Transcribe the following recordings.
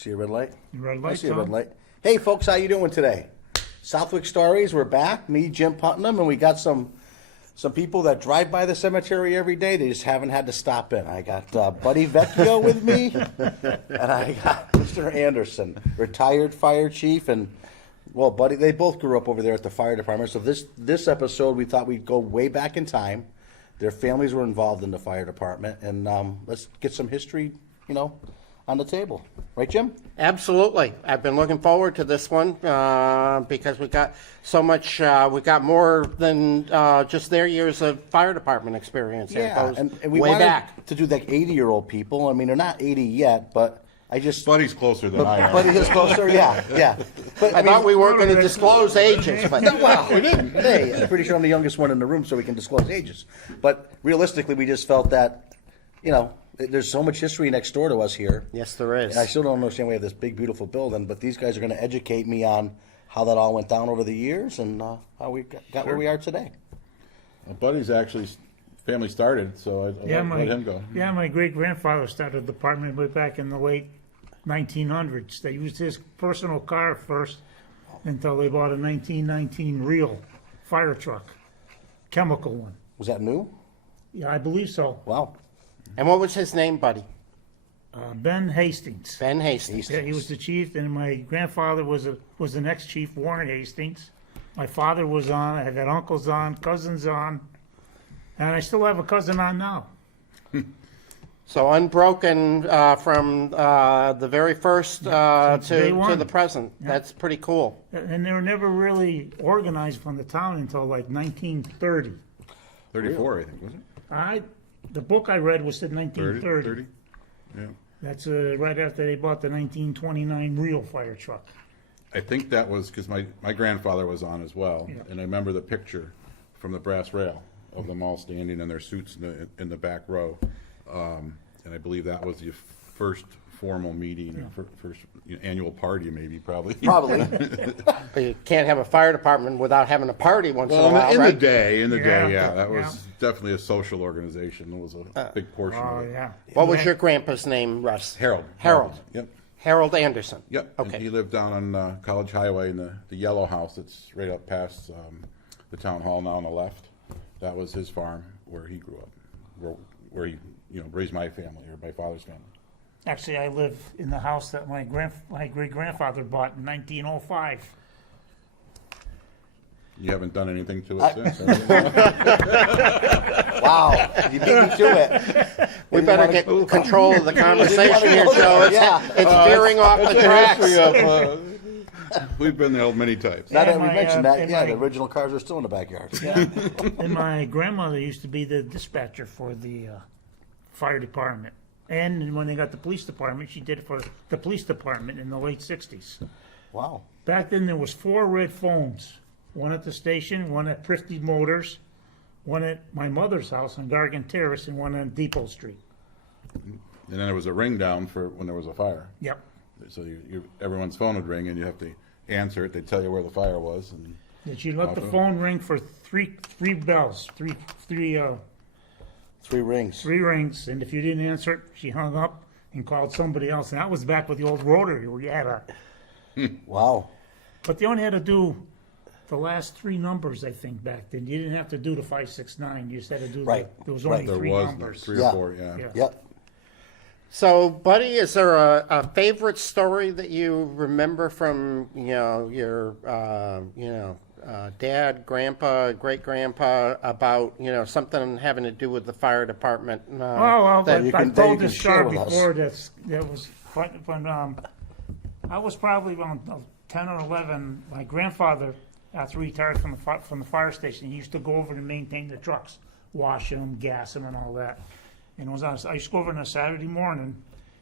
See a red light? Red light, I see a Tom? red light. Hey, folks, how you doing today? Southwick Stories, we're back. Me, Jim Putnam, and we got some people that drive by the cemetery every day. They just haven't had to stop in. I got Buddy Vecchio with me, and I got Mr. Anderson, retired fire chief, and well, Buddy, they both grew up over there at the fire department. So this episode, we thought we'd go way back in time. Their families were involved in the fire department, and let's get some history, on the table. Right, Jim? Absolutely. I've been looking forward to this one because we got so much, we got more than just their years of fire department experience. Yeah, and we way wanted back. to do like 80-year-old people. I mean, they're not 80 yet, but Buddy's closer than I am. Buddy is closer, yeah. But I thought we weren't going to disclose ages, but well, we didn't. Hey, I'm pretty sure I'm the youngest one in the room, so we can disclose ages. But realistically, we just felt that, there's so much history next door to us here. yes, there is. And I still don't understand we have this big, beautiful building, but these guys are going to educate me on how that all went down over the years and how we got where we are today. Well, Buddy's actually family started, so I'll let him go. Yeah, my great-grandfather started the department way back in the late 1900s. They used his personal car first until they bought a 1919 real fire truck, chemical one. Was that new? Yeah, I believe so. Wow. And what was his name, buddy? Ben Hastings. Ben Hastings. Yeah, he was the chief, and my grandfather was the next chief, Warren Hastings. My father was on. I had uncles on, cousins on, and I still have a cousin on now. So unbroken from the very first Since day to one. the present. Yeah. That's pretty cool. And they were never really organized from the town until like 1930. 34, I think, was it? The book I read was said 30? 1930. Yeah. That's right after they bought the 1929 real fire truck. I think that was because my grandfather was on as well, Yeah. and I remember the picture from the brass rail of them all standing in their suits in the back row. And I believe that was the first formal meeting, or first annual party, probably. Probably. But you can't have a fire department without having a party once in a Well, while, in right? the day, Yeah. that was Yeah. definitely a social organization. It was a big portion Oh, of it. yeah. What was your grandpa's name, Russ? Harold. Harold. Yep. Harold Anderson. Yep. Okay. And he lived down on College Highway in the yellow house that's right up past the town hall now on the left. That was his farm where he grew up, where he raised my family, or my father's family. Actually, I live in the house that my great-grandfather bought in 1905. You haven't done anything to it since. have you? Wow. You beat me to it. We better get control of the conversation here, Joe. It's veering off the tracks. We've been there many times. Now that And we my, mentioned uh, that, and yeah, my- the original cars are still in the backyard. And my grandmother used to be the dispatcher for the fire department. And when they got the police department, she did it for the police department in the late 60s. Wow. Back then, there was 4 red phones. One at the station, one at Pristine Motors, one at my mother's house on Gargan Terrace, and one on Depot Street. And then there was a ring down for when there was a fire. Yep. So everyone's phone would ring, and you have to answer it. They'd tell you where the fire was. And That you let the phone ring for three bells, three Rings. rings, and if you didn't answer it, she hung up and called somebody else. And that was back with the old rotary where you had Wow. but they only had to do the last 3 numbers, I think, back then. You didn't have to do the 569. You just had to do Right. there was only Right. there 3 was numbers. 3 or Yeah. 4, yeah. Yeah. Yep. So, Buddy, is there a favorite story that you remember from your dad, grandpa, great grandpa about something having to do with the fire department? Oh, well, that you I've can- that you told can this share story with us. before. That was fun. I was probably around 10 or 11. My grandfather, after he retired from the fire station, he used to go over to maintain the trucks, wash them, gas them, and all that. And I used to go over on a Saturday morning,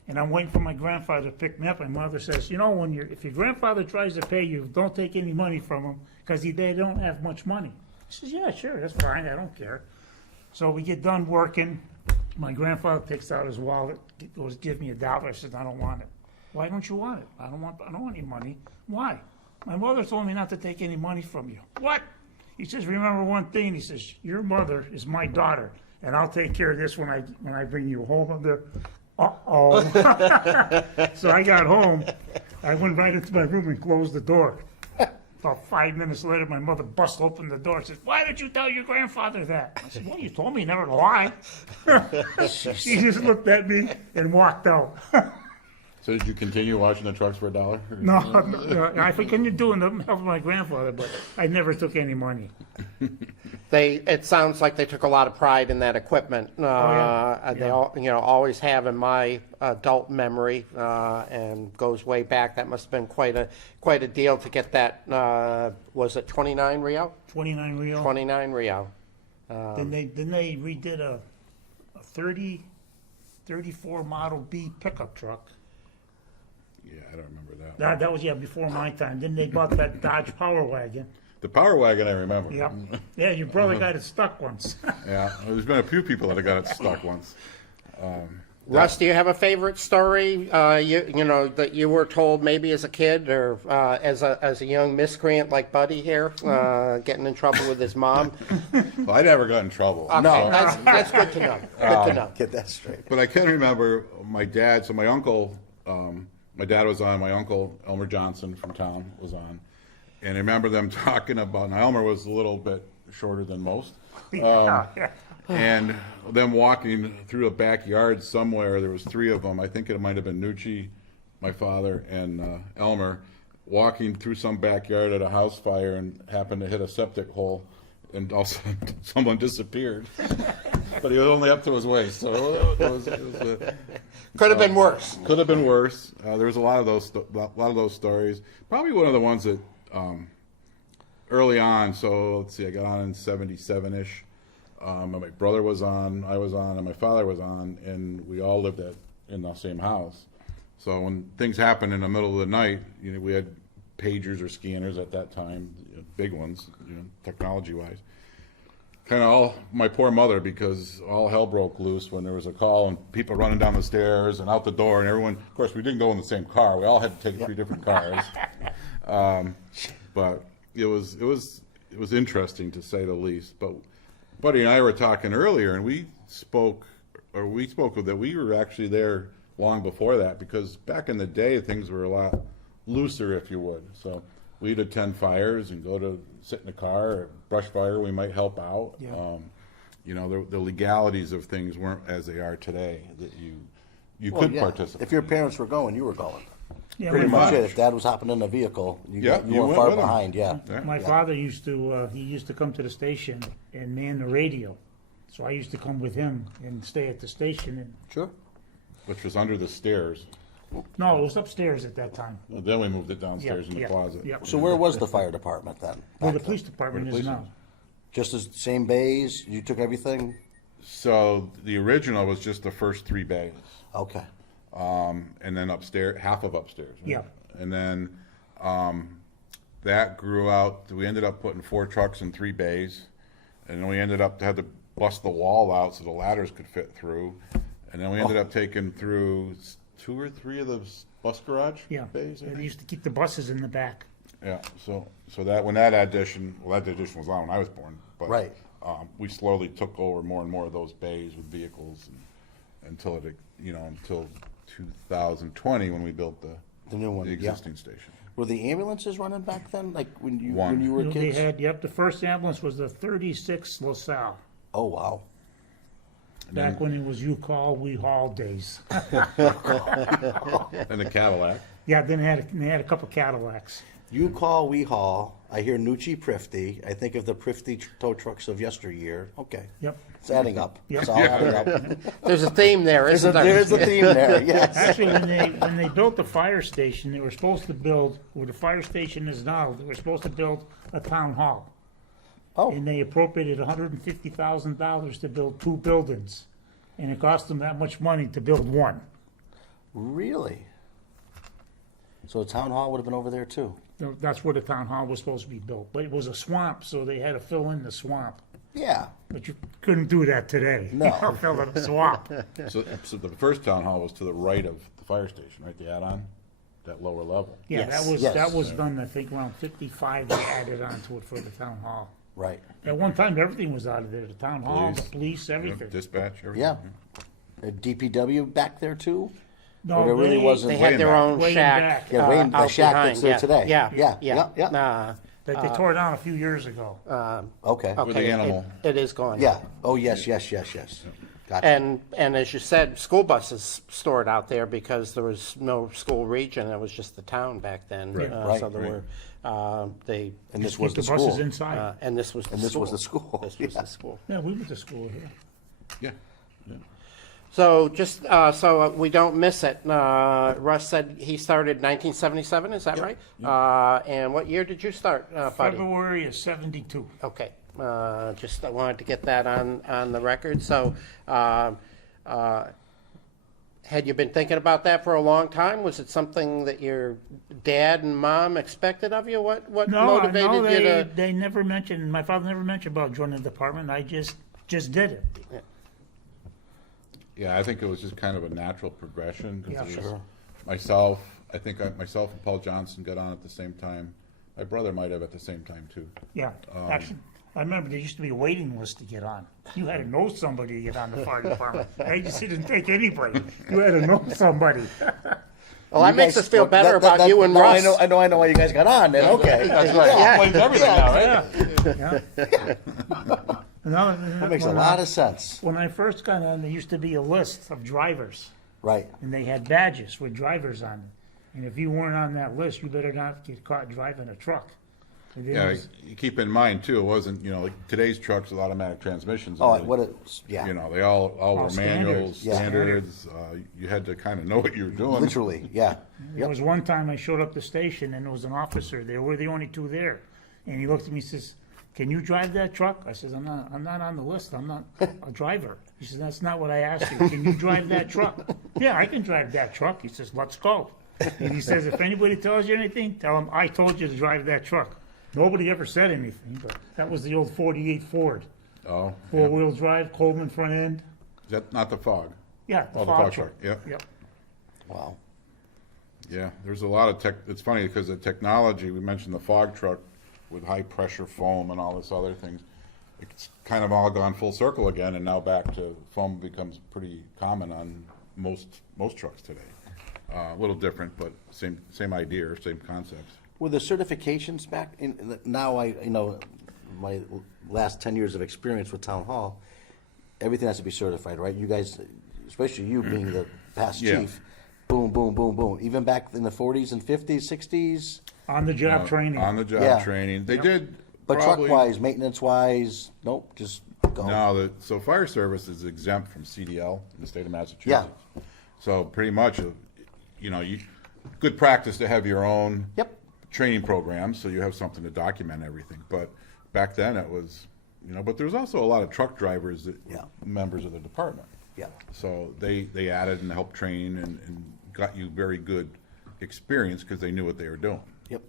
and I'm waiting for my grandfather to pick me up. My mother says, if your grandfather tries to pay you, don't take any money from him because they don't have much money. He says, yeah, sure, that's fine. I don't care. So we get done working. My grandfather takes out his wallet, goes, give me $1. I said, I don't want it. Why don't you want it? I don't want any money. Why? My mother told me not to take any money from you. What? He says, remember one thing. He says, your mother is my daughter, and I'll take care of this when I bring you home. Uh-oh. So I got home, I went right into my room and closed the door. About 5 minutes later, my mother busted open the door and said, "Why did you tell your grandfather that?" I said, "Well, you told me never to lie." She just looked at me and walked out. So did you continue washing the trucks for $1? No, I continued doing the help of my grandfather, but I never took any money. It sounds like they took a lot of pride in that equipment. yeah. They all, always have in my adult memory, and goes way back. That must have been quite a deal to get that. Was it 29 Rio? 29 real. 29 Rio. Then they redid a 34 Model B pickup truck. Yeah, I don't remember that. That was before my time. Then they bought that Dodge Power Wagon. The Power Wagon, I remember. Yep. Yeah, your brother got it stuck once. Yeah, there's been a few people that have got it stuck once. Russ, do you have a favorite story? That you were told maybe as a kid or as a young miscreant like Buddy here, getting in trouble with his mom. Well, I never got in trouble. Okay, that's good to know. Good to know. Get that straight. But I can remember my dad, so my uncle, my dad was on, my uncle Elmer Johnson from town was on. And I remember them talking about, now Elmer was a little bit shorter than most. And them walking through a backyard somewhere, there was 3 of them. I think it might have been Nucci, my father, and Elmer, walking through some backyard at a house fire and happened to hit a septic hole. And also someone disappeared. But he was only up to his waist, so it was Could have been worse. could have been worse. There was a lot of those stories. Probably one of the ones that early on. So let's see, I got on in '77-ish. My brother was on, I was on, and my father was on, and we all lived in the same house. So when things happened in the middle of the night, we had pagers or scanners at that time, big ones, technology-wise. Kind of all my poor mother, because all hell broke loose when there was a call and people running down the stairs and out the door, and everyone. Of course, we didn't go in the same car. We all had to take 3 different cars. But it was interesting to say the least. But Buddy and I were talking earlier, and we spoke of that we were actually there long before that, because back in the day things were a lot looser, if you would. So we'd attend fires and go to sit in a car, or brush fire, we might help out. Yeah. The legalities of things weren't as they are today, that you could participate. If your parents were going, you were going. Yeah, Pretty my much father- it. If Dad was hopping in a vehicle, you Yeah, you weren't went far with him. behind. Yeah. My father used to come to the station and man the radio. So I used to come with him and stay at the station. And Sure. Which was under the stairs. no, it was upstairs at that time. Then we moved it downstairs in the closet. Yep. So where was the fire department then? Where the back police then? department Where the is police now. Just as same bays. You took everything. So the original was just the first 3 bays. Okay. And then upstairs, half of upstairs. Right? Yeah. And then that grew out. We ended up putting 4 trucks in 3 bays, and then we ended up had to bust the wall out so the ladders could fit through, and then we ended up taking through 2 or 3 of the bus garage Yeah. bays. I They think. used to keep the buses in the back. Yeah. So that when that addition was on when I was born. But, Right. We slowly took over more and more of those bays with vehicles, until 2020 when we built The new one. the Yeah. existing station. Were the ambulances running back then? Like when you One. were They kids? had, the first ambulance was the 36 LaSalle. Oh wow. Back when it was you call, we haul days. And the Cadillac. Yeah, then they had a couple Cadillacs. You call, we haul. I hear Nucci Prifty. I think of the Prifty tow trucks of yesteryear. Okay. Yep. It's adding up. Yep. It's all adding up. There's a theme there, isn't there? There's a theme there. Yes. Actually, when they built the fire station, they were supposed to build, where the fire station is now, they were supposed to build a town hall. Oh. And they appropriated $150,000 to build 2 buildings. And it cost them that much money to build one. Really? So a town hall would have been over there too. That's where the town hall was supposed to be built. But it was a swamp, so they had to fill in the swamp. Yeah. But you couldn't do that today. No. Fill in a swamp. So the first town hall was to the right of the fire station, right? The add-on, that lower level. Yeah, Yes, that yes. was done, I think, around 55, they added onto it for the town hall. Right. At one time, everything was out of there, the town hall, the police, everything. Dispatch, everything. Yeah. DPW back there too? No, Or there really wasn't. They had their own Way in shack. back. Yeah, way in the out shack behind, that's there today. Yeah, Yeah. They tore it down a few years ago. Okay. With the animal. It is gone. Yeah. Oh, yes. Gotcha. And as you said, school buses stored out there because there was no school region. It was just the town back then. Right, So there right. were, they, And this Keep was the the buses school. inside. and this was the And this school. was the school, This was yeah. the school. Yeah, we went to school here. Yeah. So just so we don't miss it, Russ said he started 1977. Is that right? And what year did you start, buddy? February of '72. Okay, just I wanted to get that on the record. So, had you been thinking about that for a long time? Was it something that your dad and mom expected of you? What motivated no, you to? they never mentioned. My father never mentioned about joining the department. I just did it. Yeah, I think it was just kind of a natural progression. 'Cause Yeah, it was sure. Myself, myself and Paul Johnson got on at the same time. My brother might have at the same time too. Yeah, actually, I remember there used to be a waiting list to get on. You had to know somebody to get on the fire department. The agency didn't take anybody. You had to know somebody. Well, that makes guys- us feel better about you and no, Russ. I know why you guys got on then, okay. That's right. Yeah. Blames everything now, right? That makes a lot of sense. When I first got on, there used to be a list of drivers, Right. and they had badges with drivers on it. And if you weren't on that list, you better not get caught driving a truck. And then Yeah, it was- you keep in mind too, it wasn't, like today's trucks with automatic transmissions. Oh, and what it, yeah, You know, they all were manuals, standards. Yeah. standards, you had to kind of know what you were doing. literally, yeah. There was one time I showed up the station and there was an officer there. We're the only two there. And he looked at me and says, "Can you drive that truck?" I says, I'm not on the list. I'm not a driver. He says, "That's not what I asked you. Can you drive that truck?" "Yeah, I can drive that truck." He says, "Let's go." And he says, "If anybody tells you anything, tell them I told you to drive that truck." Nobody ever said anything, but that was the old 48 Ford. Oh, yeah. Four-wheel drive, Coleman front end. Is that not the fog? Yeah, Oh, the fog fog truck. truck, yeah. Yep. Wow. Yeah, there's a lot of tech, it's funny because the technology, we mentioned the fog truck with high pressure foam and all this other things. It's kind of all gone full circle again and now back to foam becomes pretty common on most trucks today. A little different, but same idea or same concepts. Were the certifications back in, now my last 10 years of experience with town hall, everything has to be certified, right? You guys, especially you being the past Yeah. chief, boom, boom, boom, boom. Even back in the 40s and 50s, 60s, On the job training. On the job Yeah. training. They did but probably. truck-wise, maintenance-wise, nope, just go. No, so fire service is exempt from CDL in the state of Massachusetts. So pretty much, good practice to have your own Yep. training programs, so you have something to document everything. But back then it was, but there was also a lot of truck drivers that were Yeah. members of the department. Yeah. So they added and helped train and got you very good experience because they knew what they were doing. Yep.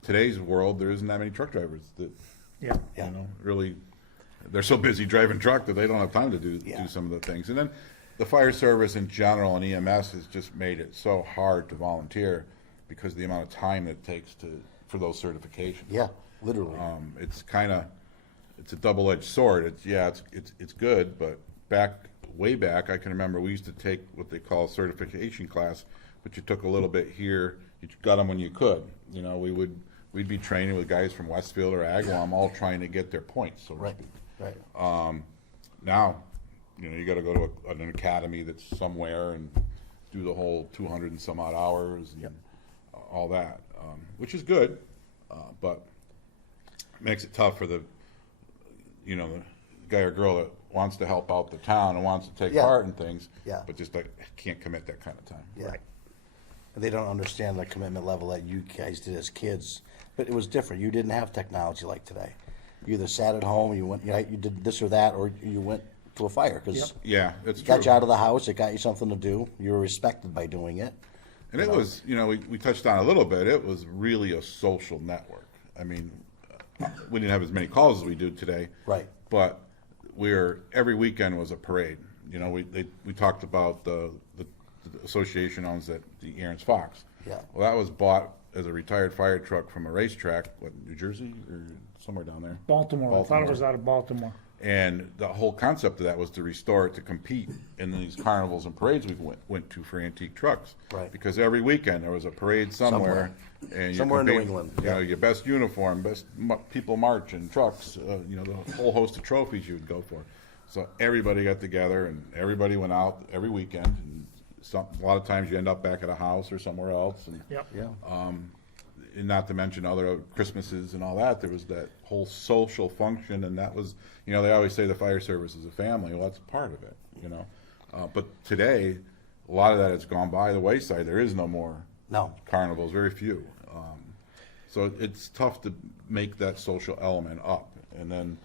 Today's world, there isn't that many truck drivers that, Yeah. Yeah. really, they're so busy driving truck that they don't have time to do Yeah. some of the things. And then the fire service in general and EMS has just made it so hard to volunteer because of the amount of time it takes for those certifications. Yeah, literally. It's a double-edged sword. It's good, but way back, I can remember we used to take what they call a certification class, but you took a little bit here, you got them when you could. We'd be training with guys from Westfield or Agawam, all trying to get their points, so to Right, speak. right. Now, you got to go to an academy that's somewhere and do the whole 200 and some odd hours and all that, which is good, but makes it tough for the guy or girl that wants to help out the town and wants to take Yeah. part in things, Yeah. but just can't commit that kind of time. Yeah. They don't understand the commitment level that you guys did as kids. But it was different. You didn't have technology like today. You either sat at home, you did this or that, or you went to a fire because Yeah, it's it true. got you out of the house. It got you something to do. You were respected by doing it. And it was, we touched on it a little bit. It was really a social network. I mean, we didn't have as many calls as we do today. Right. But every weekend was a parade. We talked about the association owns the Aaron's Fox. Yeah. Well, that was bought as a retired fire truck from a racetrack, New Jersey or somewhere down there? Baltimore. I thought it was out of Baltimore. And the whole concept of that was to restore it to compete in these carnivals and parades we went to for antique trucks. Right. Because every weekend there was a parade somewhere. And you Somewhere in New compete, England, You know, your best uniform, best people marching, trucks, you know, the whole host of trophies you would go for. So everybody got together and everybody went out every weekend. And a lot of times you end up back at a house or somewhere else. And, Yep. Yeah. and not to mention other Christmases and all that, there was that whole social function, and that was, you know, they always say the fire service is a family. Well, that's part of it, you know. But today, a lot of that has gone by the wayside. There is no more No. carnivals, very few. So it's tough to make that social element up. And then,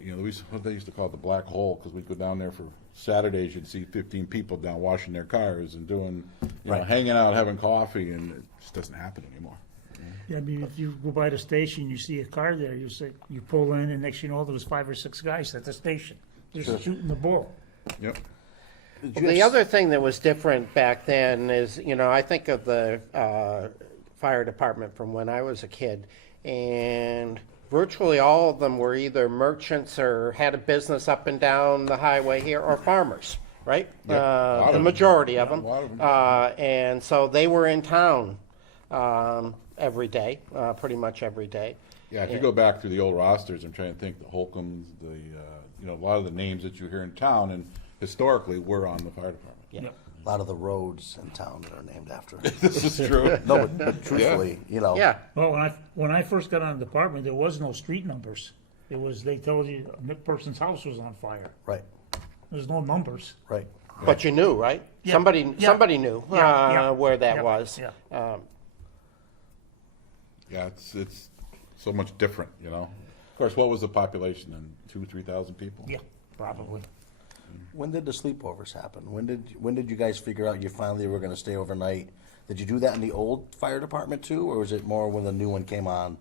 you know, what they used to call it, the black hole, because we'd go down there for Saturdays, you'd see 15 people down washing their cars and doing, you know, Right. hanging out, having coffee, and it just doesn't happen anymore. Yeah, I mean, if you go by the station, you see a car there, you say, you pull in, and next you know, there was 5 or 6 guys at the station, just shooting the bull. Yep. Well, the other thing that was different back then is, you know, I think of the fire department from when I was a kid, and virtually all of them were either merchants or had a business up and down the highway here, or farmers, right? Yep. A lot of The them. majority of A them. lot of them. And so they were in town every day, pretty much every day. Yeah, if you go back through the old rosters, I'm trying to think, the Holcombs, you know, a lot of the names that you hear in town, and historically were on the fire department. Yep. A lot of the roads in town are named after. This is true. No, but truthfully, you know. Yeah. Well, when I first got on the department, there was no street numbers. It was, they told you a person's house was on fire. Right. There's no numbers. Right. But you knew, right? Yeah. Somebody knew Yeah, yeah. where that Yeah, was. yeah. Yeah, it's so much different, you know. Of course, what was the population then? 2,000-3,000 people? Yeah, probably. When did the sleepovers happen? When did you guys figure out you finally were going to stay overnight? Did you do that in the old fire department too, or was it more when the new one came on?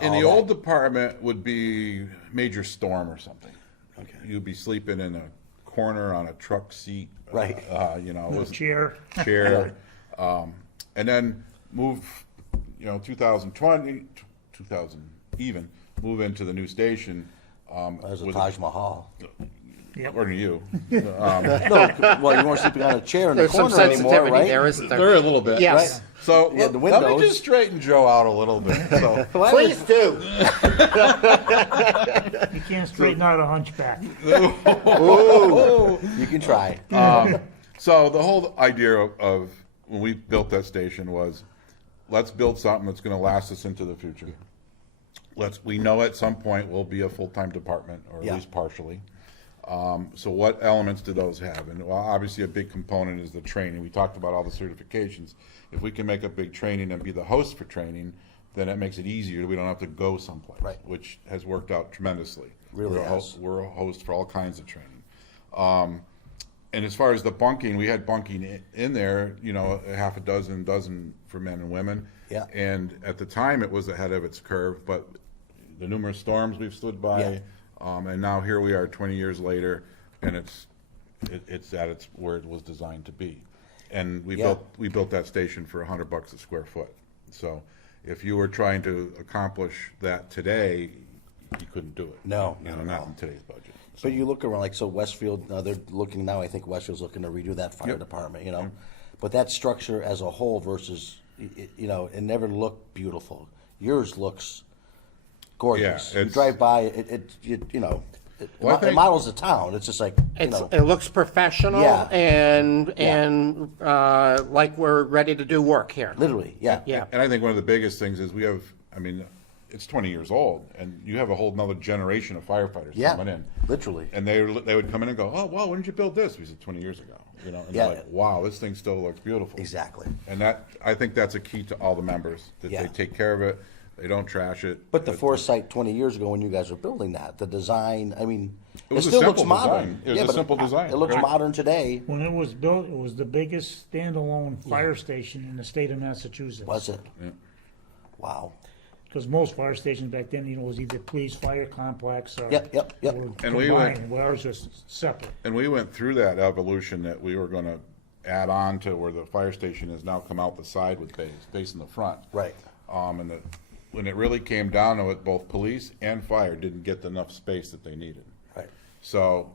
In the old department would be major storm or something. Okay. You'd be sleeping in a corner on a truck seat. Right. You know, it No was chair. chair. And then move, you know, 2020, 2000 even, move into the new station. There's a with- Taj Mahal. Yep. According to you. No, well, you weren't sleeping on a chair in the There's some corner anymore, sensitivity right? there, isn't there? There a little bit. Yes. So Yeah, the let me windows. just straighten Joe out a little bit. So, Please do. You can't straighten out a hunchback. You can try. so the whole idea of when we built that station was, let's build something that's going to last us into the future. We know at some point we'll be a full-time department, or at Yeah. least partially. So what elements do those have? And well, obviously a big component is the training. We talked about all the certifications. If we can make a big training and be the host for training, then it makes it easier. We don't have to go someplace, Right. which has worked out tremendously. Really we're has. we're a host for all kinds of training. And as far as the bunking, we had bunking in there, you know, a half a dozen for men and women. Yeah. And at the time, it was ahead of its curve, but the numerous storms we've stood by, Yeah. and now here we are 20 years later, and it's at its where it was designed to be. And we Yeah. built that station for $100 a square foot. So if you were trying to accomplish that today, you couldn't do it. No, You know, not at not all. in today's budget. But you look around, like, so Westfield, they're looking now, I think Westfield's looking to redo that fire Yep. department, you know? But that structure as a whole versus, you know, it never looked beautiful. Yours looks gorgeous. Yeah, You it's- drive by, you know, Well, I it think- models the town. It's just like, you know. It looks professional Yeah. and like we're ready to do work here. Literally, yeah. Yeah. And I think one of the biggest things is we have, I mean, it's 20 years old, and you have a whole nother generation of firefighters Yeah, coming in. literally. And they would come in and go, oh, well, when did you build this? We said 20 years ago. You know, and Yeah. they're like, wow, this thing still looks beautiful. Exactly. And that, I think that's a key to all the members, that Yeah. they take care of it, they don't trash it. But the foresight 20 years ago when you guys were building that, the design, I mean, It was a still looks simple modern. design. It was Yeah, a but simple design. It looks Right. modern today, When it was built, it was the biggest standalone fire station in the state of Massachusetts. was it? Wow. Because most fire stations back then, you know, was either police, fire complex, or. Yep. or And we went- combined, where ours was separate. And we went through that evolution that we were going to add on to where the fire station has now come out the side with base in the front. Right. And when it really came down to it, both police and fire didn't get enough space that they needed. So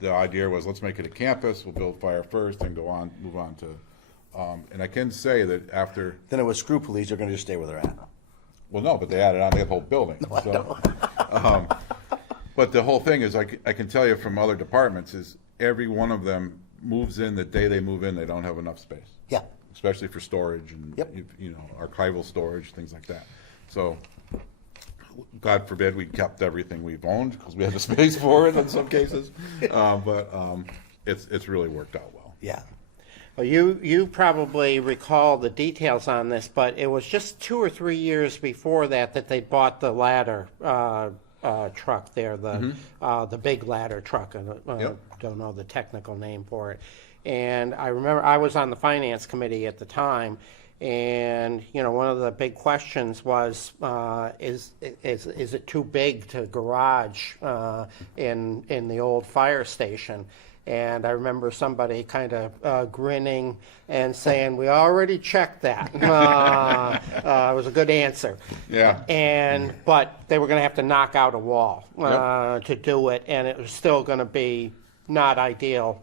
the idea was, let's make it a campus, we'll build fire first, and move on to, and I can say that after, Then it was screw police, they're gonna just stay where they're at. well, no, but they added on the whole building. So, but the whole thing is, I can tell you from other departments, is every one of them moves in, the day they move in, they don't have enough space. Yeah. Especially for storage and, Yep. you know, archival storage, things like that. So, God forbid we kept everything we've owned, because we had the space for it in some cases. But it's really worked out well. Yeah. Well, you probably recall the details on this, but it was just 2 or 3 years before that they bought the ladder truck there, the big ladder truck. Yep. Don't know the technical name for it. And I remember I was on the finance committee at the time, and you know, one of the big questions was, is it too big to garage in the old fire station? And I remember somebody kind of grinning and saying, "We already checked that." It was a good answer. Yeah. But they were going to have to knock out a wall to do it, and it was still going to be not ideal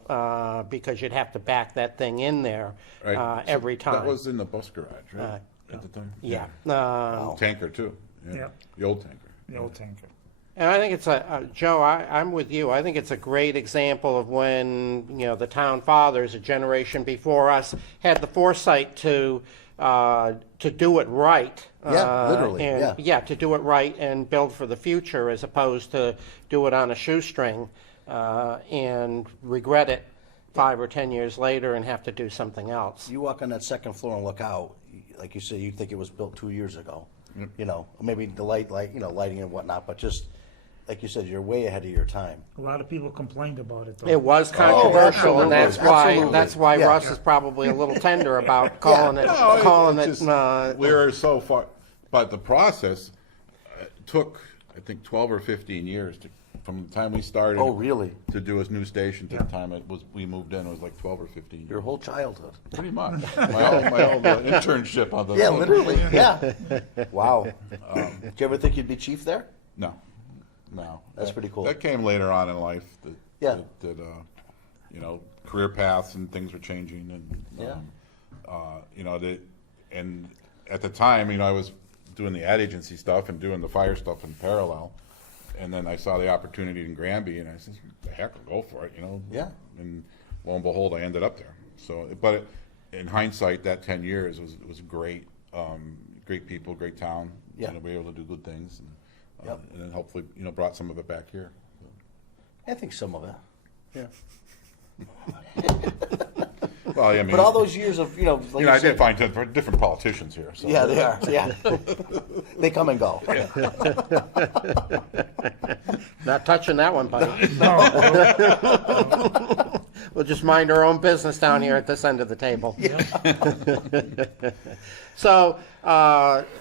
because you'd have to back that thing in there Right. every So time. That was in the bus garage, right? At the time? Yeah. Tanker too. Yeah. The old tanker. The old tanker. And I think it's Joe, I'm with you. I think it's a great example of when, you know, the town fathers, a generation before us, had the foresight to do it right. Yeah, literally, and, yeah. to do it right and build for the future as opposed to do it on a shoestring and regret it 5 or 10 years later and have to do something else. You walk on that second floor and look out, like you said, you think it was built 2 years ago. You know, maybe the lighting and whatnot, but just, like you said, you're way ahead of your time. A lot of people complained about it, though. It was controversial, and absolutely. that's why Yeah. Russ is probably a little tender about calling it. It's just, we were so far, but the process took, I think, 12 or 15 years from the time we started. Oh, really? To do a new station to the time we moved in, it was like 12 or 15 years. Your whole childhood. Pretty much. My old internship on the. Yeah, literally, yeah. Wow. Did you ever think you'd be chief there? No. That's pretty cool. That came later on in life. Yeah. That you know, career paths and things were changing, and you know, and at the time, you know, I was doing the ad agency stuff and doing the fire stuff in parallel, and then I saw the opportunity in Granby, and I said, "The heck, I'll go for it," you know. Yeah. And lo and behold, I ended up there. So, but in hindsight, that 10 years was great. Great people, great town. Yeah. You know, we were able to do good things. Yep. And then hopefully, you know, brought some of it back here. I think some of it. Yeah. Well, I mean, But all those years of, like you know, I said- did find different politicians here. So. Yeah, they are, yeah. They come and go. Not touching that one, buddy. We'll just mind our own business down here at this end of the table. So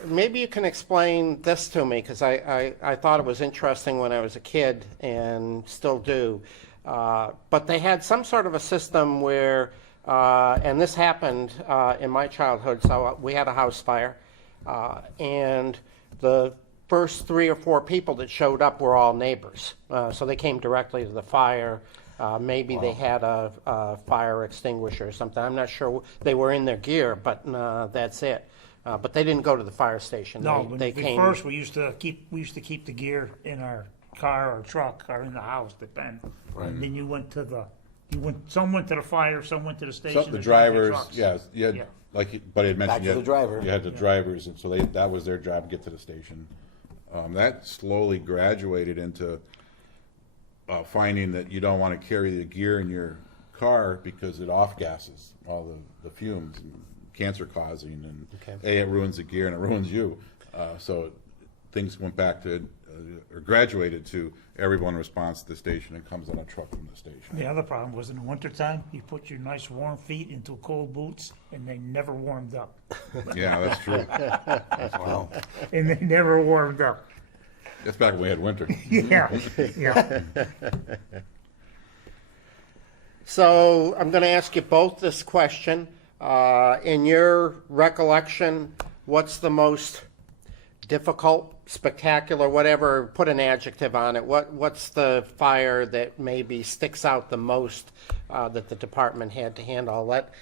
maybe you can explain this to me, because I thought it was interesting when I was a kid and still do. But they had some sort of a system where, and this happened in my childhood, so we had a house fire, and the first 3 or 4 people that showed up were all neighbors. So they came directly to the fire. Maybe they had a fire extinguisher or something. I'm not sure. They were in their gear, but that's it. But they didn't go to the fire station. No, they but came. first we used to keep the gear in our car or truck or in the house, depend. And then some went to the fire, some went to the station. So the and some to drivers, trucks. yes, you had, Yeah. but it mentioned Back to the driver. You had the drivers, and so that was their job to get to the station. That slowly graduated into finding that you don't want to carry the gear in your car because it off gases all the fumes, and cancer causing, and it ruins the gear and it ruins you. So things went back to or graduated to everyone responds to the station and comes on a truck from the station. The other problem was in the wintertime, you put your nice warm feet into cold boots and they never warmed up. Yeah, that's true. Wow. And they never warmed up. That's back when we had winter. Yeah, yeah. So I'm going to ask you both this question. In your recollection, what's the most difficult, spectacular, whatever, put an adjective on it. What's the fire that maybe sticks out the most that the department had to handle? I'll let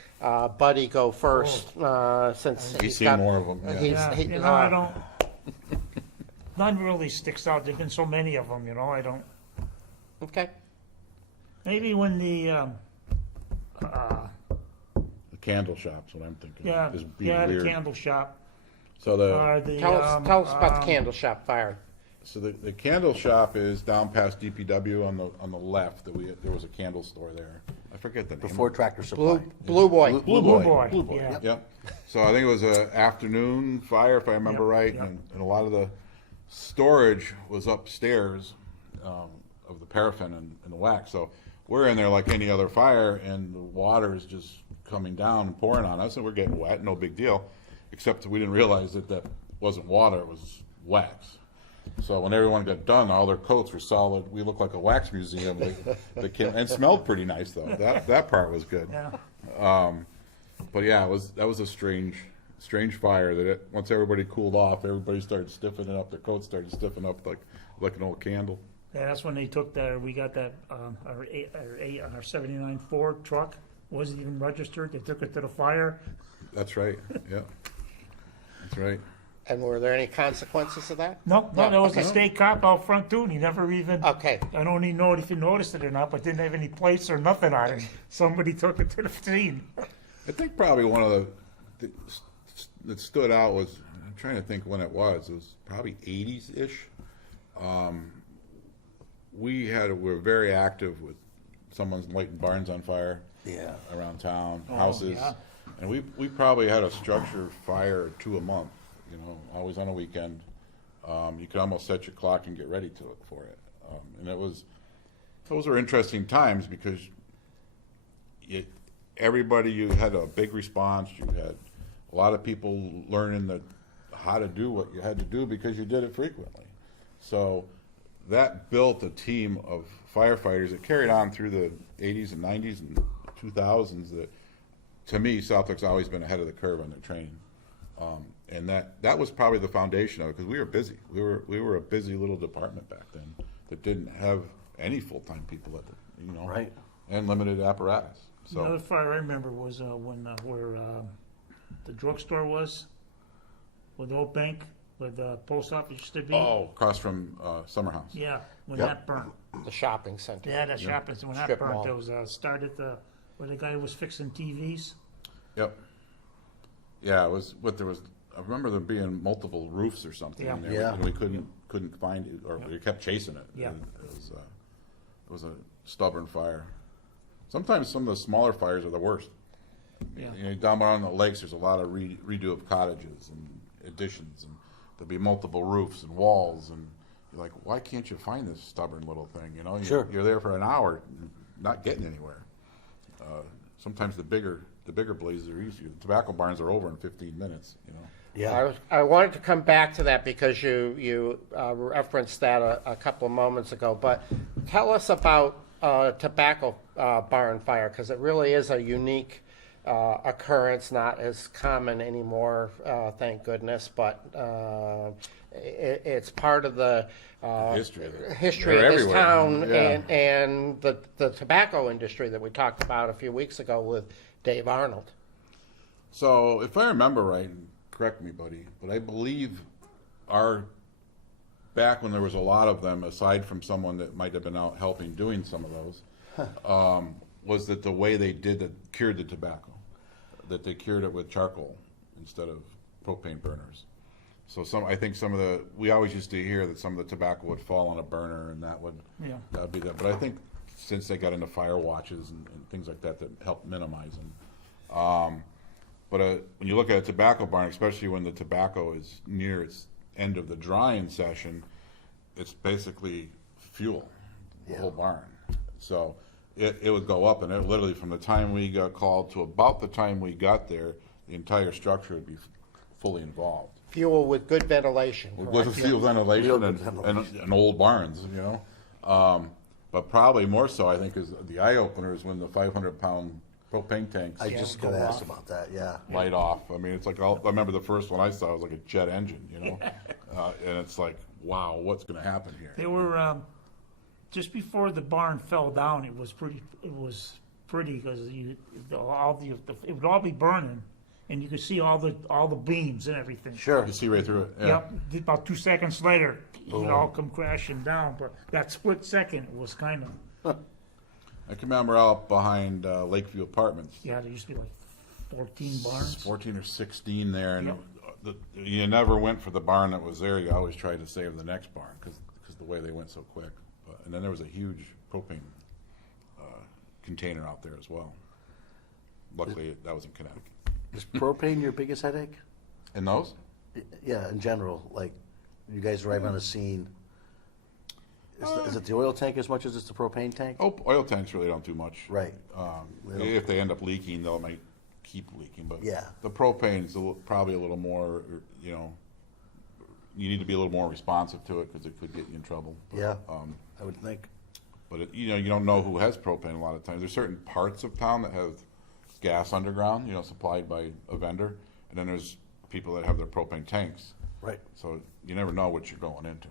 Buddy go first, since He's seen more of them, yeah. Yeah, you know, I don't, none really sticks out. There've been so many of them, you know, I don't, Okay. The maybe when candle shop's what I'm thinking. yeah, Is being yeah, the weird. candle shop, So the or the, Tell us about the candle shop fire. So the candle shop is down past DPW on the left. There was a candle store there. I forget the name. Before Tractor Supply. Blue Boy. Blue Blue Boy. Boy, Blue Boy. yeah. Yep. So I think it was an afternoon fire, if I remember Yep, right, yep. and a lot of the storage was upstairs of the paraffin and the wax. So we're in there like any other fire, and the water is just coming down and pouring on us, and we're getting wet. No big deal, except that we didn't realize that wasn't water; it was wax. So when everyone got done, all their coats were solid. We looked like a wax museum. And smelled pretty nice though. That part was good. yeah. But yeah, that was a strange fire. Once everybody cooled off, everybody started stiffening up. Their coats started stiffening up like an old candle. Yeah, that's when they took that, we got that, our 79 Ford truck, wasn't even registered, they took it to the fire. That's right. Yeah, that's right. And were there any consequences of that? No, there was a Okay. state cop out front too, and he never even, Okay. I don't even know if you noticed it or not, but didn't have any plates or nothing on it. Somebody took it to the scene. I think probably one of that stood out was, I'm trying to think when it was probably 80s-ish. We were very active with someone's lighting barns on fire. Yeah. Around town, Oh, houses. yeah. And we probably had a structure fire or two a month, you know, always on a weekend. You could almost set your clock and get ready for it. And those were interesting times because you had a big response. You had a lot of people learning how to do what you had to do because you did it frequently. So that built a team of firefighters that carried on through the 80s and 90s and 2000s that, to me, Southwick's always been ahead of the curve on their training. And that was probably the foundation of it because we were busy. We were a busy little department back then that didn't have any full-time people Right. and limited apparatus. The other So, fire I remember was where the drugstore was, with the old bank, where the post office used to be. across from Summer House. Yeah, when Yep. that burned. The shopping center. Yeah, that shopping, when that Strip burned, mall. there was a start at where the guy was fixing TVs. Yep. Yeah, I remember there being multiple roofs or something in there. Yeah. And we couldn't find it, or we kept chasing it. Yeah. And it was a stubborn fire. Sometimes some of the smaller fires are the worst. Yeah. You know, down around the lakes, there's a lot of redo of cottages and additions, and there'll be multiple roofs and walls, and you're like, why can't you find this stubborn little thing? You know, Sure. you're there for an hour, not getting anywhere. Sometimes the bigger blazes are easier. The tobacco barns are over in 15 minutes. You know. Yeah. I wanted to come back to that because you referenced that a couple of moments ago, but tell us about tobacco barn fire, because it really is a unique occurrence, not as common anymore, thank goodness, but it's part of the History of it. history They're of this everywhere. town Yeah. and the tobacco industry that we talked about a few weeks ago with Dave Arnold. So if I remember right, and correct me, buddy, but I believe back when there was a lot of them, aside from someone that might have been out helping doing some of those, was that the way they cured the tobacco, that they cured it with charcoal instead of propane burners. So I think we always used to hear that some of the tobacco would fall on a burner and that would be that. But I think since they got into fire watches and things like that helped minimize them. But when you look at a tobacco barn, especially when the tobacco is near its end of the drying session, it's basically fuel, the whole barn. So it would go up, and it literally, from the time we got called to about the time we got there, the entire structure would be fully involved. Fuel with good ventilation. With fuel ventilation and old barns, you know. But probably more so, I think, is the eye opener is when the 500-pound propane tanks I just go gonna ask off. about that, yeah. light off. I mean, it's like I remember the first one I saw was like a jet engine, you know. And it's like, wow, what's going to happen here? They were, just before the barn fell down, it was pretty because it would all be burning, and you could see all the beams and everything. Sure. You see right through it. Yeah. Yep. About 2 seconds later, it would all come crashing down. But that split second was kind of, I can remember out behind Lakeview Apartments. yeah, there used to be like 14 barns. 14 or 16 there, and Yep. you never went for the barn that was there. You always tried to save the next barn because the way they went so quick. And then there was a huge propane container out there as well. Luckily, that was in Connecticut. Is propane your biggest headache? And those? Yeah, in general, like, you guys arrive on the scene. Is it the oil tank as much as it's the propane tank? Oh, oil tanks really don't do much. Right. If they end up leaking, they might keep leaking. But Yeah. the propane's probably a little more, you know, you need to be a little more responsive to it because it could get you in trouble. Yeah, I would think. But you don't know who has propane a lot of times. There's certain parts of town that have gas underground, supplied by a vendor, and then there's people that have their propane tanks. Right. So you never know what you're going into.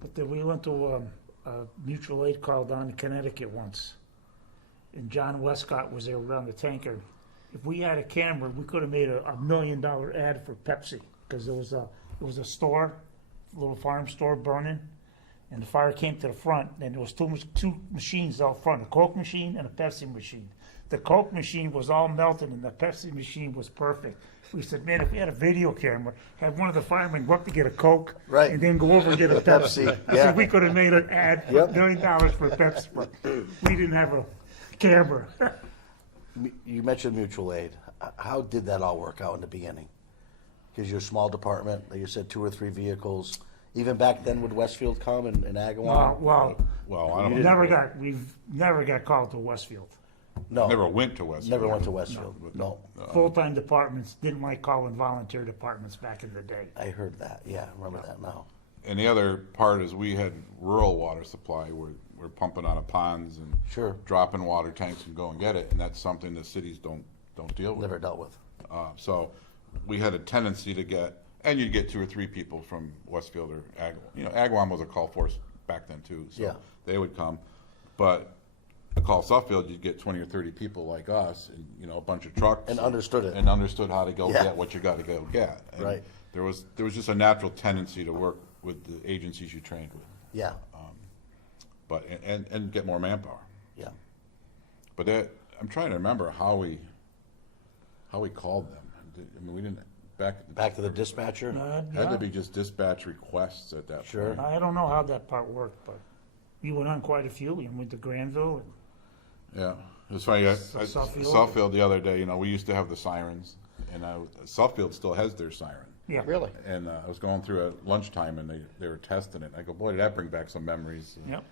But then we went to a mutual aid call down in Connecticut once, and John Westcott was there around the tanker. If we had a camera, we could have made a $1 million ad for Pepsi because there was a store, a little farm store burning, and the fire came to the front, and there was two machines out front, a Coke machine and a Pepsi machine. The Coke machine was all melted, and the Pepsi machine was perfect. We said, man, if we had a video camera, have one of the firemen go up to get a Coke, Right. and then go over and get a Pepsi. Pepsi, I yeah. said, we could have made an ad for Yep. $1 million for Pepsi, but we didn't have a camera. You mentioned mutual aid. How did that all work out in the beginning? Because you're a small department, like you said, 2 or 3 vehicles. Even back then, would Westfield come and Agawam? Well, Well, I don't we've know. never got called to Westfield. No, Never went to West. never went to Westfield. No, Full-time departments didn't like calling volunteer departments back in the day. I heard that. Yeah, I remember that now. And the other part is we had rural water supply. We're pumping out of ponds and Sure. dropping water tanks and go and get it, and that's something the cities don't deal with. Never dealt with. So we had a tendency to get, and you'd get 2 or 3 people from Westfield or Agawam. Agawam was a call force back then too, so Yeah. they would come. But to call Suffield, you'd get 20 or 30 people like us, and a bunch of trucks, And understood it. and understood how to go Yeah. get what you got to go get. And Right. There was just a natural tendency to work with the agencies you trained with, Yeah, but and get more manpower. yeah. But I'm trying to remember how we called them. I mean, we didn't Back to the dispatcher? had to be just dispatch requests at that Sure. point. I don't know how that part worked, but you went on quite a few. You went to Granville. Yeah, it was funny. Suffield. Suffield the other day, we used to have the sirens, and Suffield still has their siren. Yeah. Really? And I was going through at lunchtime, and they were testing it. I go, boy, did that bring back some memories. Yep.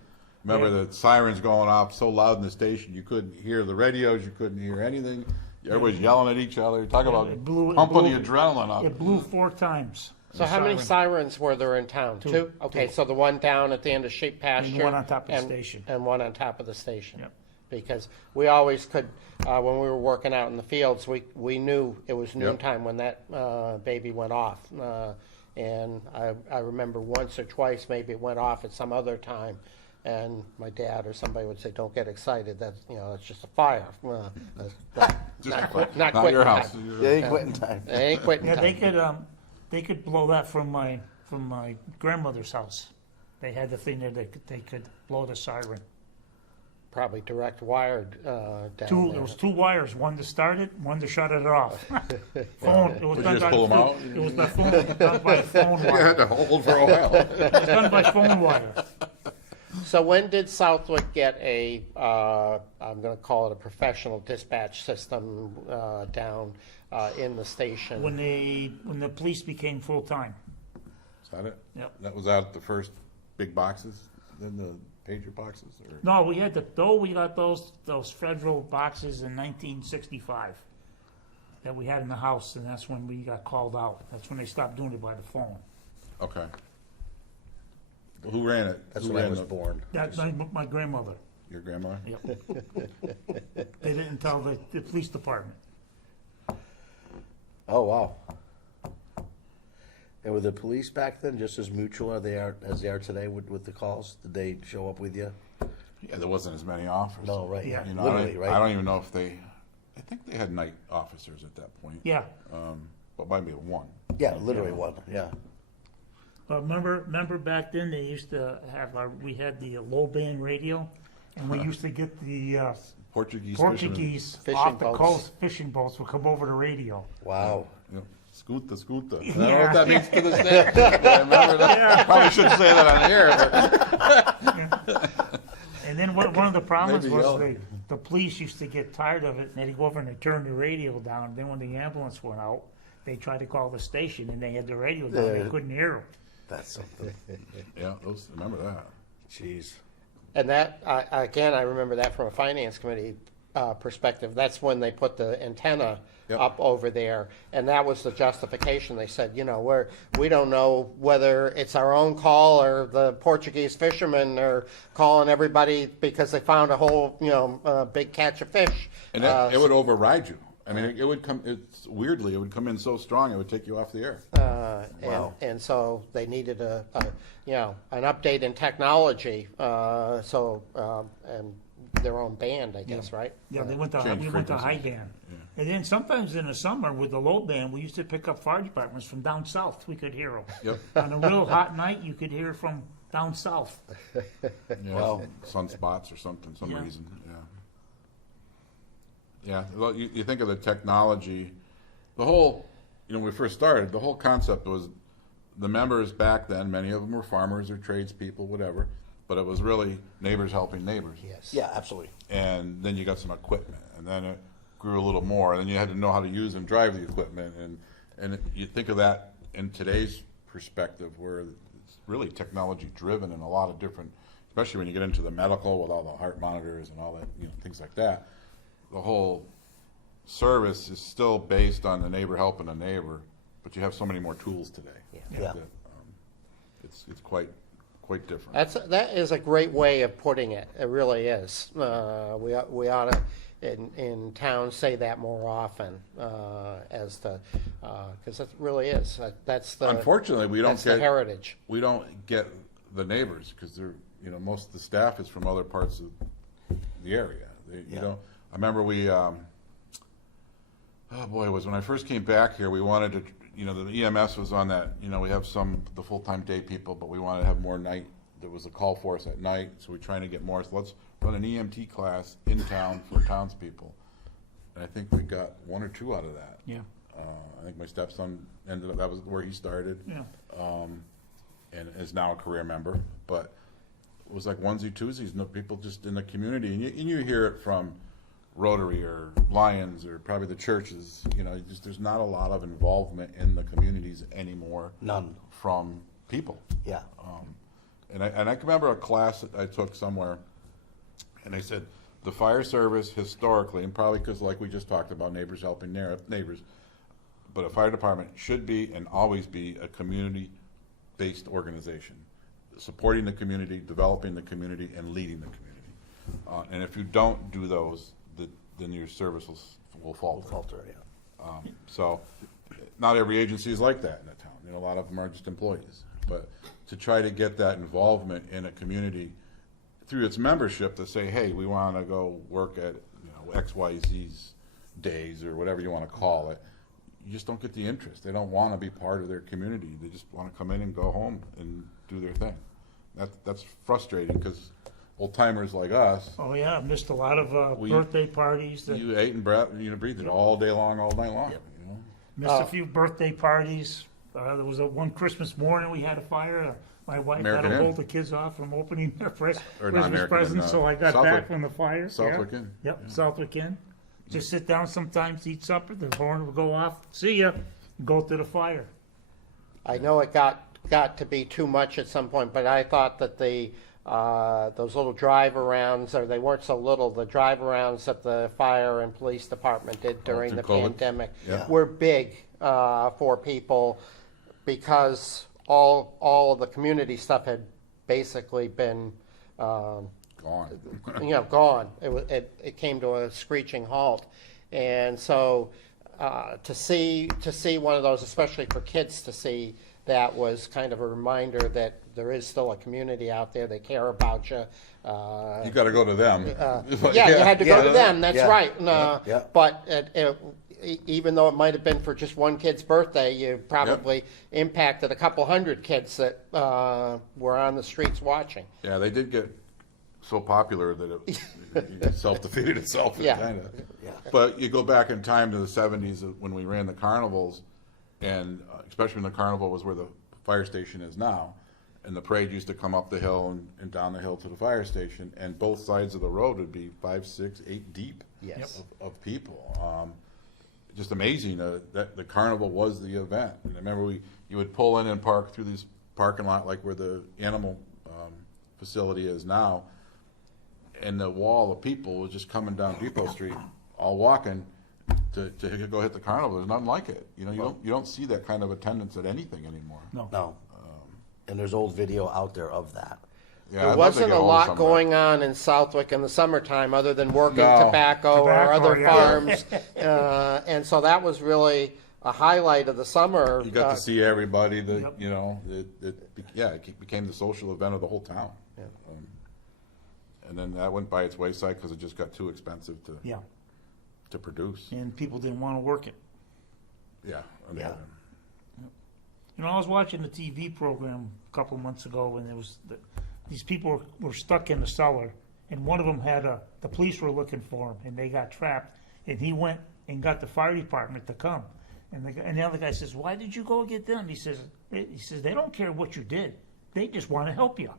Remember Yeah. the sirens going off so loud in the station, you couldn't hear the radios, you couldn't hear anything. Everybody's yelling at each other. Talk about it pumping blew- the adrenaline up. It blew 4 times. So how many sirens were there in town? Two. Okay, so the one down at the end of Sheep Pasture. one on top of the station. And one on top of the station. Yep. Because we always could, when we were working out in the fields, we knew it was noontime when that baby went off. And I remember once or twice, maybe it went off at some other time. And my dad or somebody would say, "Don't get excited. That's it's just a fire. Not quitting Not your house. time. Yeah, ain't quitting time. It ain't quitting Yeah, time." they could blow that from my grandmother's house. They had the thing there they could blow the siren. Probably direct wired down There there. was 2 wires, one to start it, one to shut it off. Phone. It was Would you done just by pull 'em out? It was by phone. Done by phone You wire. had to hold for a while. It was done by phone wire. So when did Southwick get a, I'm going to call it a professional dispatch system down in the station? When the police became full time. Is that it? Yep. That was out the first big boxes, then the pager boxes? Or? No, we got those federal boxes in 1965 that we had in the house, and that's when we got called out. That's when they stopped doing it by the phone. Okay. Well, who ran it? That's Who when I ran was born. That's my grandmother. Your grandmother? Yep. They didn't tell the police department. Oh, wow. And were the police back then just as mutual as they are today with the calls? Did they show up with you? Yeah, there wasn't as many officers. No, right. Yeah. You know, Literally, right? I don't even know if I think they had night officers at that point. Yeah. But maybe one. Yeah, literally one. Yeah. But remember back then they used to have we had the low band radio, and we used to get the Portuguese Portuguese Fishing off the boats. coast fishing boats would come over the radio. Wow. fishermen. Scooter. I don't know Yeah. what that means to this day. But I remember that. Probably shouldn't say that on the air. But And then one of the problems Maybe was yell. the police used to get tired of it, and they'd go over and they'd turn the radio down. Then when the ambulance went out, they tried to call the station, and they had the radio down. They Yeah. couldn't hear them. That's something. yeah, remember that. Jeez. And that, again, I remember that from a finance committee perspective. That's when they put the antenna Yep. up over there, and that was the justification. They said, we don't know whether it's our own call or the Portuguese fishermen are calling everybody because they found a whole, big catch of fish. And it would override you. I mean, it would come. It would come in so strong it would take you off the air. Wow. And so they needed an update in technology. And their own band, I guess, right? Yeah, we Change went to high frequencies. band. And then sometimes in the summer with the low band, we used to pick up fire departments from down south. We could hear them. Yep. On a real hot night, you could hear from down south. Yeah, Wow. sunspots or something, some Yeah. reason. Yeah. Well, you think of the technology, the whole. When we first started, the whole concept was the members back then. Many of them were farmers or tradespeople, whatever. But it was really neighbors helping neighbors. Yes. Yeah, absolutely. And then you got some equipment, and then it grew a little more, and then you had to know how to use and drive the equipment, and you think of that in today's perspective, where it's really technology driven in a lot of different, especially when you get into the medical with all the heart monitors and all that, things like that. The whole service is still based on the neighbor helping a neighbor, but you have so many more tools today. Yeah. That, it's quite different. That is a great way of putting it. It really is. We ought to in town say that more often because it really is. That's the Unfortunately, we don't that's the get heritage. We don't get the neighbors because they're most of the staff is from other parts of the area. You don't. I remember we. Oh boy, it was when I first came back here. We wanted to. The EMS was on that. We have the full-time day people, but we wanted to have more night. There was a call for us at night, so we're trying to get more. So let's run an EMT class in town for townspeople. And I think we got one or two out of that. Yeah. I think my stepson ended up. That was where he started. Yeah. And is now a career member. But it was like onesie twosies. No people just in the community, and you hear it from Rotary or Lions or probably the churches. There's not a lot of involvement in the communities anymore. None. From people. Yeah. And I can remember a class that I took somewhere, and they said the fire service historically, and probably because like we just talked about, neighbors helping neighbors, but a fire department should be and always be a community-based organization, supporting the community, developing the community, and leading the community. And if you don't do those, then your service will falter. Yeah. So not every agency is like that in a town. A lot of them are just employees. But to try to get that involvement in a community through its membership to say, hey, we want to go work at XYZ's days or whatever you want to call it, you just don't get the interest. They don't want to be part of their community. They just want to come in and go home and do their thing. That's frustrating because old timers like us, Oh yeah, missed a lot of birthday parties. you ate and breathed it all day long, all night long. Missed a few birthday parties. There was one Christmas morning we had a fire. My wife American had to Inn. hold the kids off from opening their Christmas Or not American Inn, presents, so I got Southwick. back from the fire. Southwick yeah. Inn. Yep, Yeah. Southwick Inn. Just sit down sometimes, eat supper, the horn would go off, see ya, go to the fire. I know it got to be too much at some point, but I thought that those little drive-arounds, or they weren't so little, the drive-arounds that the fire and police department did during through the COVID? pandemic Yeah. were big for people because all of the community stuff had basically been Gone. gone. It came to a screeching halt, and so to see one of those, especially for kids to see that was kind of a reminder that there is still a community out there. They care about you. You got to go to them. Yeah, you had to go to Yeah. them, that's Yeah. right. Yeah. But even though it might have been for just one kid's birthday, you probably impacted a couple hundred kids that were on the streets watching. Yeah, they did get so popular that it self-defeated itself, Yeah. kind of. Yeah. But you go back in time to the 70s when we ran the carnivals, and especially when the carnival was where the fire station is now, and the parade used to come up the hill and down the hill to the fire station, and both sides of the road would be 5, 6, 8 deep Yes. of people. Just amazing that the carnival was the event. And I remember you would pull in and park through this parking lot like where the animal facility is now, and the wall of people was just coming down Depot Street, all walking to go hit the carnival. There's nothing like it. You know, you don't see that kind of attendance at anything anymore. No. And there's old video out there of that. Yeah, There I'd love to wasn't get a hold of lot some of going on in Southwick in the summertime other than working No. tobacco or Tobacco, other yeah. farms. And so that was really a highlight of the summer. that. You got to see everybody. Yep. You know, it became the social event of the whole town. Yeah. And then that went by its wayside because it just got too expensive Yeah, to produce. and people didn't want to work it. Yeah. And Yeah. You know, I was watching the TV program a couple of months ago, and there was these people were stuck in the cellar, and one of them had the police were looking for him, and they got trapped, and he went and got the fire department to come, and the other guy says, "Why did you go get them?" He says, "They don't care what you did. They just want to help you,"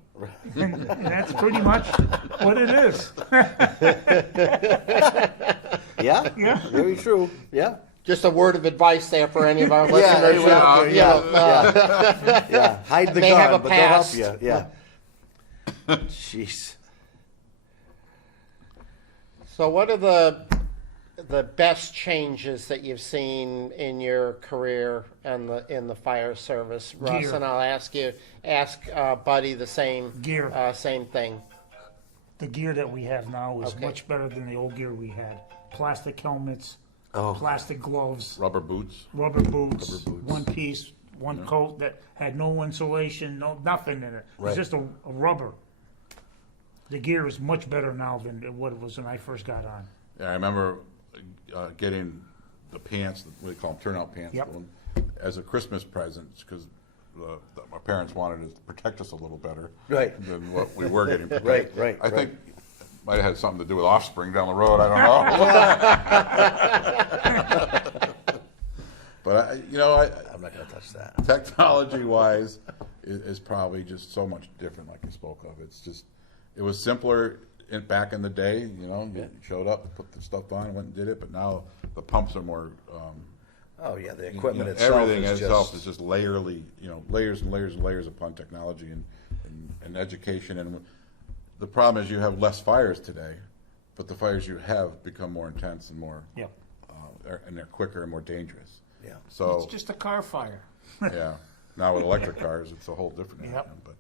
and that's pretty much what it is. Yeah? Yeah. Very true. Yeah. Just a word of advice there for any of our Yeah, listeners. yeah, You yeah, know, Yeah. Hide the May gun, have a but they'll help past. you. Yeah. Jeez. So what are the best changes that you've seen in your career and in the fire service, Russ? Gear. And I'll ask Buddy the same Gear. same thing. The gear that we have now is Okay. much better than the old gear we had. Plastic helmets, Oh. plastic gloves, Rubber boots. rubber boots, one piece, one coat that had no insulation, nothing in it. Right. It's just a rubber. The gear is much better now than what it was when I first got on. Yeah, I remember getting the pants, what they call them, turnout pants, Yep. as a Christmas present because my parents wanted to protect us a little better Right. than what we were getting protected. Right, I right. think it might have had something to do with offspring down the road. I don't know. But I'm not going to touch that. technology-wise, is probably just so much different, like you spoke of. It was simpler back in the day. You showed up, put the stuff on, went and did it. But now the pumps are more. Oh, yeah. The equipment itself Everything is itself just... is just layers and layers and layers upon technology and education. And the problem is you have less fires today, but the fires you have become more intense and more, Yep. and they're quicker and more dangerous. Yeah. So It's just a car fire. yeah, now with electric cars, it's a whole different. Yep. animal, But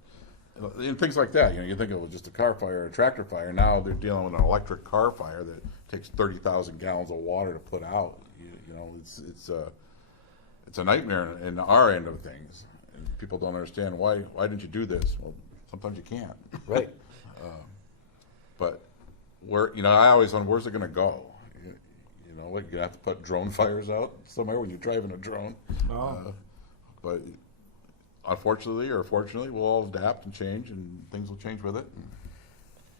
and things like that, you think it was just a car fire or a tractor fire. Now they're dealing with an electric car fire that takes 30,000 gallons of water to put out. It's a nightmare in our end of things, and people don't understand why didn't you do this? Well, sometimes you can't. Right. But I always wonder, where's it going to go? You're gonna have to put drone fires out somewhere when you're driving a drone. Oh. But unfortunately or fortunately, we'll all adapt and change, and things will change with it. And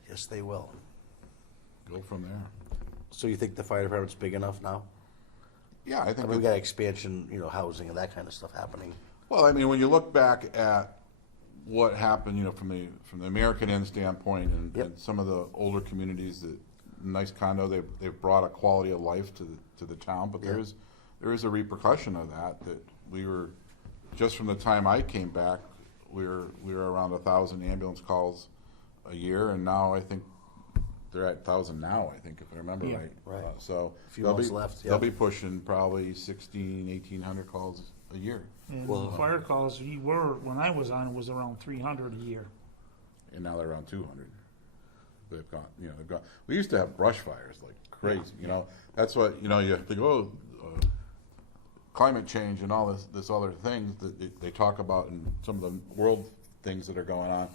Yes, they will. go from there. So you think the fire department's big enough now? Yeah, I I think. mean, we got expansion, housing and that kind of stuff happening. Well, I mean, when you look back at what happened, from the American Inn standpoint, and, Yep. and some of the older communities, that nice condo, they've brought a quality of life to the town. But there is a repercussion of that we were, just from the time I came back, we were around 1,000 ambulance calls a year, and now I think they're at 1,000 now, I think, if I remember Yeah. right. Right. So A few they'll months be, left, they'll yeah. be pushing probably 1,800 calls a year. And Well- the fire calls, when I was on, it was around 300 a year. And now they're around 200. They've gone. We used to have brush fires like crazy. That's what you think. climate change and all this other things that they talk about in some of the world things that are going on.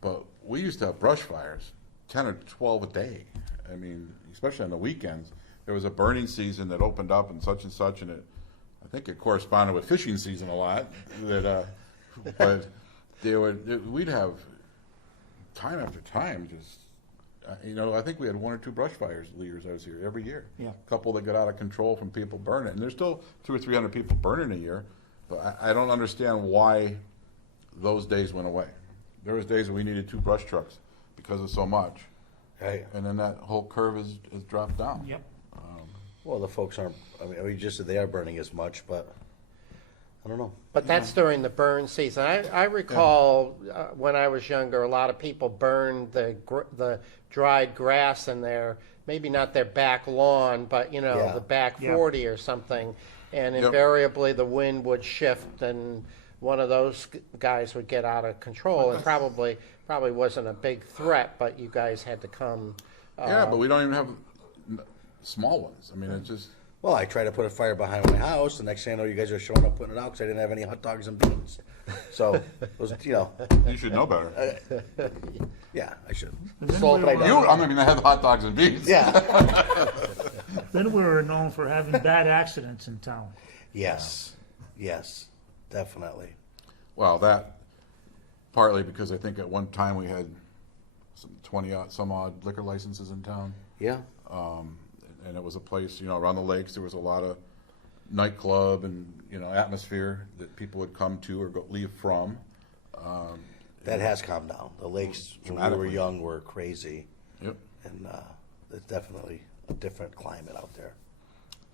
But we used to have brush fires, 10 or 12 a day. I mean, especially on the weekends. There was a burning season that opened up and such, and I think it corresponded with fishing season a lot. But we'd have time after time just, I think we had 1 or 2 brush fires the years I was here every year. Yeah. A couple that got out of control from people burning. And there's still 200 or 300 people burning a year, but I don't understand why those days went away. There was days when we needed 2 brush trucks because of so much. Right. And then that whole curve has dropped down. Yep. Well, the folks aren't, I mean, we just said they are burning as much, but I don't know. But that's during the burn season. I recall when I was younger, a lot of people burned the dried grass in there, maybe not their back lawn, but, Yeah. the back Yeah. 40 or something. And Yep. invariably the wind would shift and one of those guys would get out of control. And probably wasn't a big threat, but you guys had to come. Yeah, but we don't even have small ones. I mean, it's just, Well, I tried to put a fire behind my house. The next thing I know, you guys are showing up putting it out because I didn't have any hot dogs and beans. So, it was, you should know better. yeah, I should. And then Salt we right were, now. I mean, I had hot dogs and beans. Yeah. then we were known for having bad accidents in town. Yes. Yes. Definitely. Well, that partly because I think at one time we had some 20 some odd liquor licenses in town. Yeah. And it was a place, around the lakes, there was a lot of nightclub and, atmosphere that people would come to or leave from. That has calmed down. The lakes, when we were Dramatically. young, were crazy. Yep. And it's definitely a different climate out there.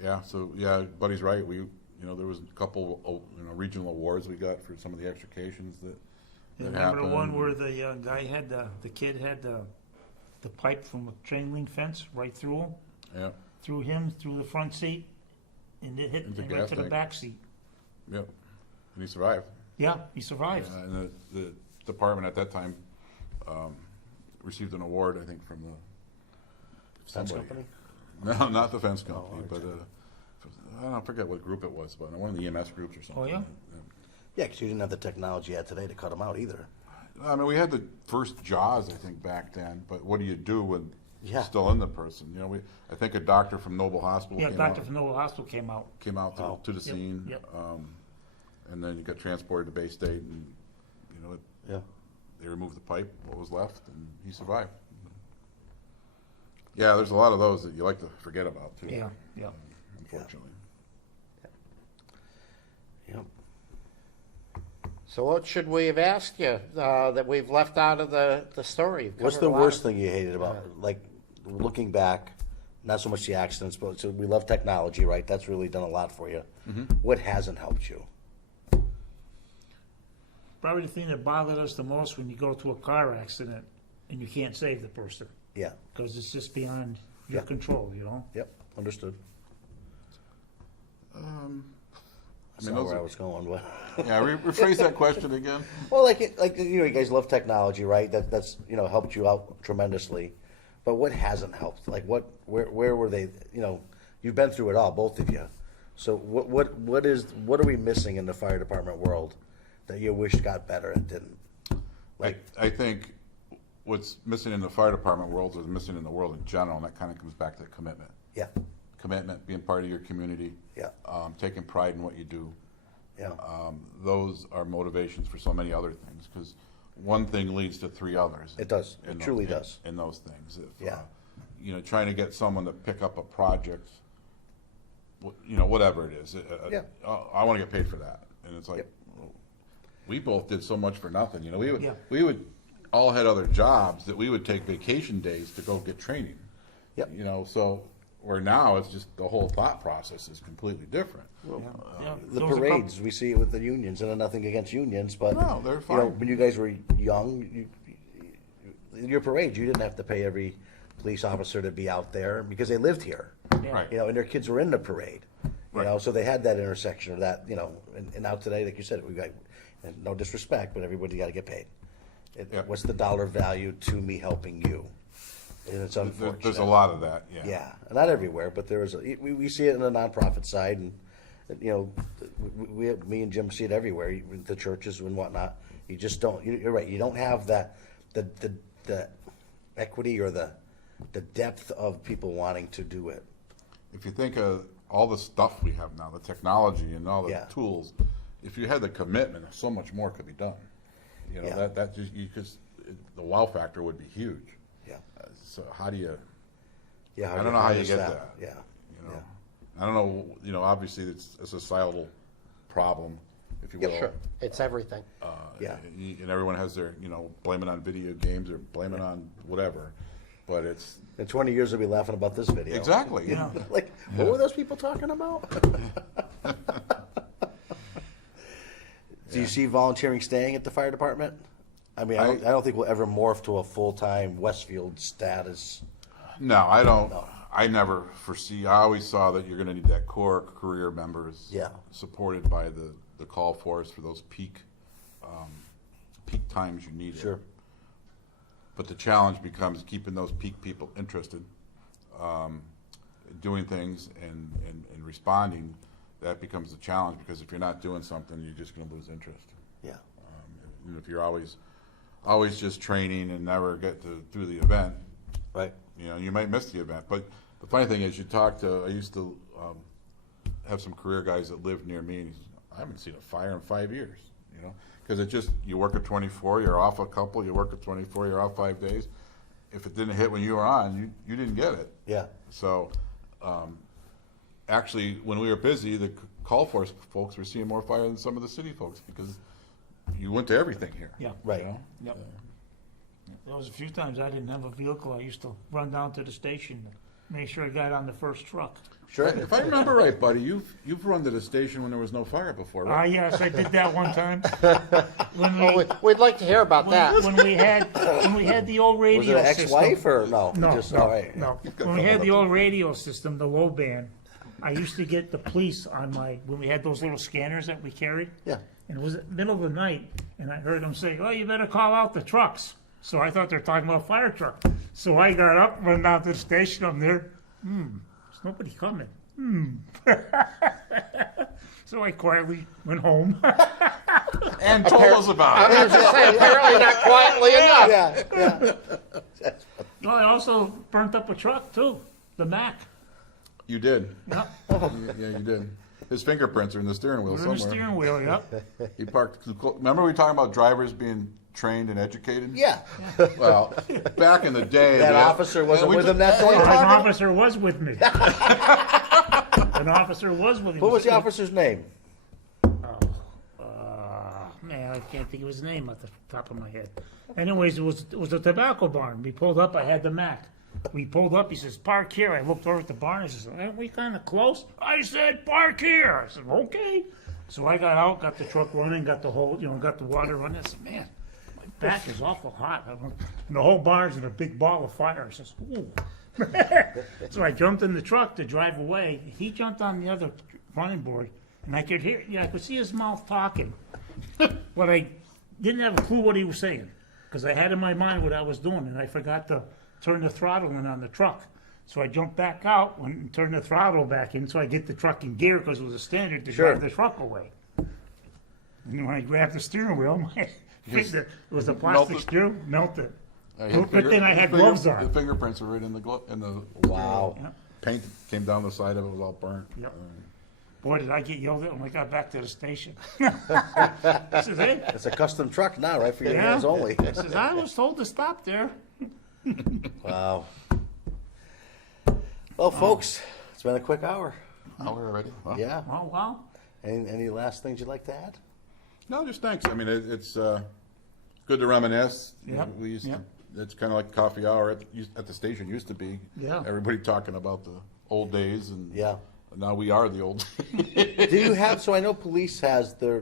Yeah, so, yeah, Buddy's right. There was a couple, regional awards we got for some of the extrications that Remember happened. the one where the guy had the kid had the pipe from a chain link fence right through him, Yeah, through the front seat, and it hit Into and right gas to the tank. back seat. yep. And he survived. Yeah, he survived. And the department at that time received an award, I think, from the Fence somebody. company? No, not the fence company, but I forget what group it was, but one of the EMS groups or something. Oh, yeah? Yeah, because you didn't have the technology you had today to cut them out either. I mean, we had the first JAWS, I think, back then, but what do you do when Yeah. it's still in the person? I think a doctor from Noble Hospital Yeah, came Doctor out, from Noble Hospital came out. Oh. to the scene. Yep. And then you got transported to Bay State and, Yeah. they removed the pipe, what was left, and he survived. Yeah, there's a lot of those that you like to forget about, too. Yeah, yeah. Unfortunately. Yep. So what should we have asked you that we've left out of the story? You've What's covered the a lot worst of- thing you hated about, like, looking back, not so much the accidents, but so we love technology, right? That's really done a lot for you. What hasn't helped you? Probably the thing that bothered us the most when you go to a car accident and you can't save the person Yeah. because it's just beyond your Yeah. control, Yep. Understood. That's mean, not those where are- I was going, but. Yeah, rephrase that question again. Well, you guys love technology, right? That's helped you out tremendously. But what hasn't helped? Like where were they? You've been through it all, both of you. So what are we missing in the fire department world that you wish got better and didn't? I think what's missing in the fire department world is missing in the world in general, and that kind of comes back to commitment. Yeah, Commitment, being part of your community. Yeah. Taking pride in what you do. yeah, Those are motivations for so many other things, because one thing leads to 3 others. It does. It in truly in- does. In those things. If, Yeah. trying to get someone to pick up a project, whatever it is. Yeah. I want to get paid for that. And it's like, Yep. well, we both did so much for nothing. Yeah. We would all had other jobs that we would take vacation days to go get training. Yep. So where now it's just the whole thought process is completely different. Yeah. The There was a couple- parades we see it with the unions, and nothing against unions, but No, they're fine. when you guys were young, your parades you didn't have to pay every police officer to be out there because they lived here. Yeah. Right. And their kids were in the parade. Right. So they had that intersection of that, and now today, like you said, we got, and no disrespect, but everybody got to get paid. Yeah. What's the dollar value to me helping you? And it's unfortunate. There's a lot of that, yeah. Yeah, not everywhere, but there is. We see it in the nonprofit side, and you know, me and Jim see it everywhere, the churches and whatnot. You just don't, you're right, you don't have that, the equity or the depth of people wanting to do it. If you think of all the stuff we have now, the technology and all the Yeah. tools, if you had the commitment, so much more could be done. You know, Yeah. that just, the wow factor would be huge. Yeah. So how do you, Yeah. I don't know how you does get that. Yeah. you know? I don't know, you know, obviously it's a societal problem, if you will. Sure, it's everything. Yeah. And everyone has their, you know, blame it on video games or blame it on whatever, but it's, In 20 years, we'll be laughing about this video. exactly. Yeah. Like, what were those people talking about? Do you see volunteering staying at the fire department? I mean, I don't think we'll ever morph to a full-time Westfield status. No, I don't, I never foresee, I always saw that you're gonna need that core career members. Yeah. Supported by the call force for those peak times you need it. Sure. But the challenge becomes keeping those peak people interested, doing things and responding. That becomes a challenge, because if you're not doing something, you're just gonna lose interest. Yeah. And if you're always just training and never get through the event, Right. you know, you might miss the event. But the funny thing is, I used to have some career guys that lived near me, and I haven't seen a fire in 5 years, you know, because it just, you work at 24, you're off a couple, you work at 24, you're off 5 days. If it didn't hit when you were on, you didn't get it. Yeah. So, actually, when we were busy, the call force folks were seeing more fire than some of the city folks, because you went to everything here. Yeah. Right. You know? Yep. There was a few times I didn't have a vehicle. I used to run down to the station to make sure I got on the first truck. Sure. If I remember right, buddy, you've run to the station when there was no fire before, right? Yes, I did that one time. When Oh, we'd like to hear about that. when we had the old radio Was it an system. ex-wife or no? No, Just, no, all right. no. When we had the old radio system, the low band, I used to get the police on when we had those little scanners that we carried. Yeah. And it was the middle of the night, and I heard them say, "Oh, you better call out the trucks." So I thought they were talking about a fire truck. So I got up, went down to the station. I'm there. There's nobody coming. So I quietly went home. And told us about I it. was just saying, apparently not quietly enough. Yeah. Yeah. Well, I also burnt up a truck too, the Mac. You did. Yep. Yeah, you did. His fingerprints are in the steering wheel On somewhere. the steering wheel. Yep. He parked. Remember we were talking about drivers being trained and educated? Yeah. Well, back in the day, That man, officer wasn't we with just- him that we day? An talking- officer was with me. An officer was with me. What was the officer's name? Man, I can't think of his name at the top of my head. Anyways, it was a tobacco barn. We pulled up. I had the Mac. We pulled up. He says, "Park here." I looked over at the barn. I says, "Aren't we kind of close?" I said, "Park here." I said, "Okay." So I got out, got the truck running, got the whole, got the water running. I said, "Man, my back is awful hot." And the whole barn's in a big ball of fire. I says, "Ooh." So I jumped in the truck to drive away. He jumped on the other running board, and I could I could see his mouth talking, but I didn't have a clue what he was saying, because I had in my mind what I was doing, and I forgot to turn the throttle in on the truck. So I jumped back out and turned the throttle back in, so I get the truck in gear, because it was a standard to Sure. drive the truck away. And when I grabbed the steering wheel, it was a plastic melted. screw, melted. His Good thing I had his gloves on. The fingerprints were right in the Wow. Yep. paint came down the side of it, was all burnt. Yep. Boy, did I get yelled at when I got back to the station. I says, "Hey." It's a custom truck now, right? For your Yeah. hands only. I says, "I was told to stop there." Wow. Well, folks, it's been a quick hour. Oh, we're ready. Well, Yeah. Oh, wow. Any last things you'd like to add? No, just thanks. I mean, it's good to reminisce. Yep, We used yep. to, it's kind of like coffee hour at the station used to be. Yeah. Everybody talking about the old days, and Yeah. now we are the old. Do you have, so I know police has their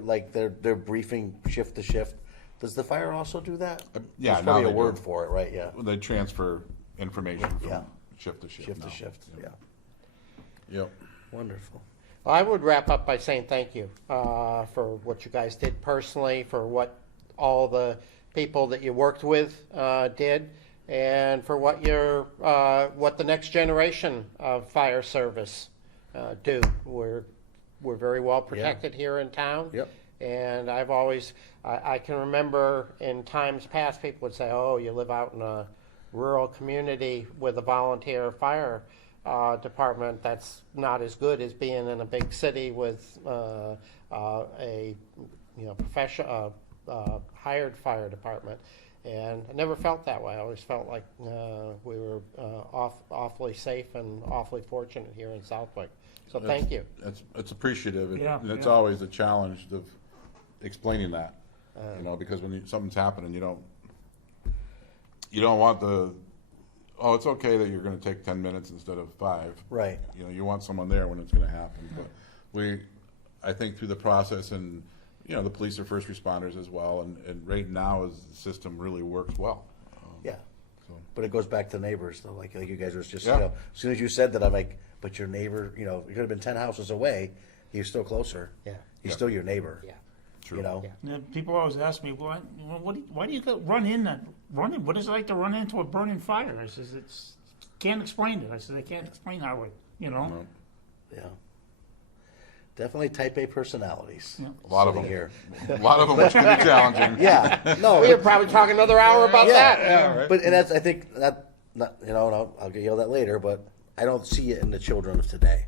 briefing shift to shift. Does the fire also do that? yeah, There's now probably a they word do. for it, right? Yeah. They transfer information from Yeah. shift to shift. Shift to now. shift, yeah. Yep. Wonderful. I would wrap up by saying thank you for what you guys did personally, for what all the people that you worked with did, and for what what the next generation of fire service do. we're very well protected here in town. Yep. And I've always, I can remember in times past, people would say, oh, you live out in a rural community with a volunteer fire department. That's not as good as being in a big city with a professional hired fire department. And I never felt that way. I always felt like we were awfully safe and awfully fortunate here in Southwick. So thank you. It's appreciative, and Yeah, and it's yeah. always a challenge of explaining that, because when something's happening, you don't want it's okay that you're gonna take 10 minutes instead of 5. Right. You want someone there when it's gonna happen, but I think through the process, and, the police are first responders as well, and right now the system really works well. Yeah. So- But it goes back to neighbors, though, like you guys was just, Yeah. as soon as you said that, I'm like, but your neighbor, you could have been 10 houses away, he's still closer. Yeah. He's Yeah. still your neighbor. Yeah. True. Yeah. Yeah, people always ask me, why do you go run in? What is it like to run into a burning fire? I says, can't explain it. I said, I can't explain how it, No, Yeah. Definitely type A personalities. Yeah. A lot of Sitting them. here. A lot of them, which can be challenging. Yeah. No. We could probably talk another hour about that. Yeah, right. But and that's I think that not and I'll get yelled at later, but I don't see it in the children of today.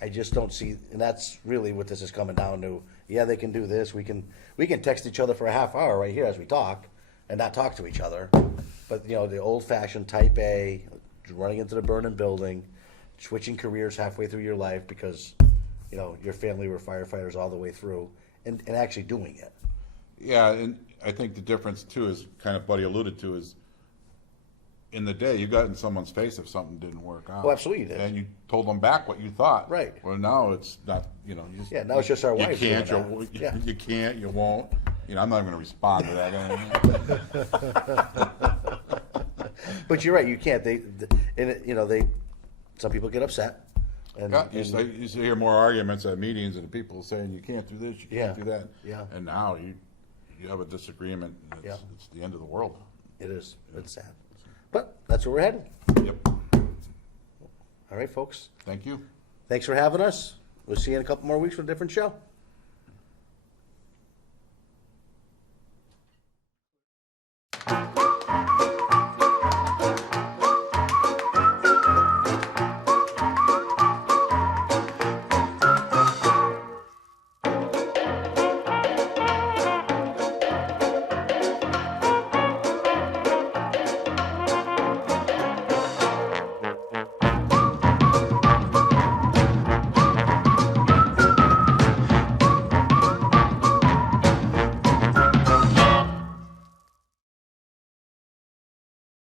I just don't see, and that's really what this is coming down to. Yeah, they can do this. We can text each other for a half hour right here as we talk, and not talk to each other. But the old-fashioned type A, running into the burning building, switching careers halfway through your life because your family were firefighters all the way through, and actually doing it. Yeah, and I think the difference too is kind of Buddy alluded to is in the day you got in someone's face if something didn't work out. Oh, absolutely you did. And you told them back what you thought. Right. Well, now it's not. You just, Yeah, now it's just our you wives can't. doing that. Yeah. You can't. You won't. I'm not even going to respond to that. But you're right. You can't. Some people get upset. And, Yeah, you used to hear more arguments at meetings and people saying you can't do this, you can't Yeah. do that. Yeah. And now you have a disagreement. And Yeah. it's the end of the world. it is. It's sad. But that's where we're headed. Yep. All right, folks. Thank you. Thanks for having us. We'll see you in a couple more weeks with a different show.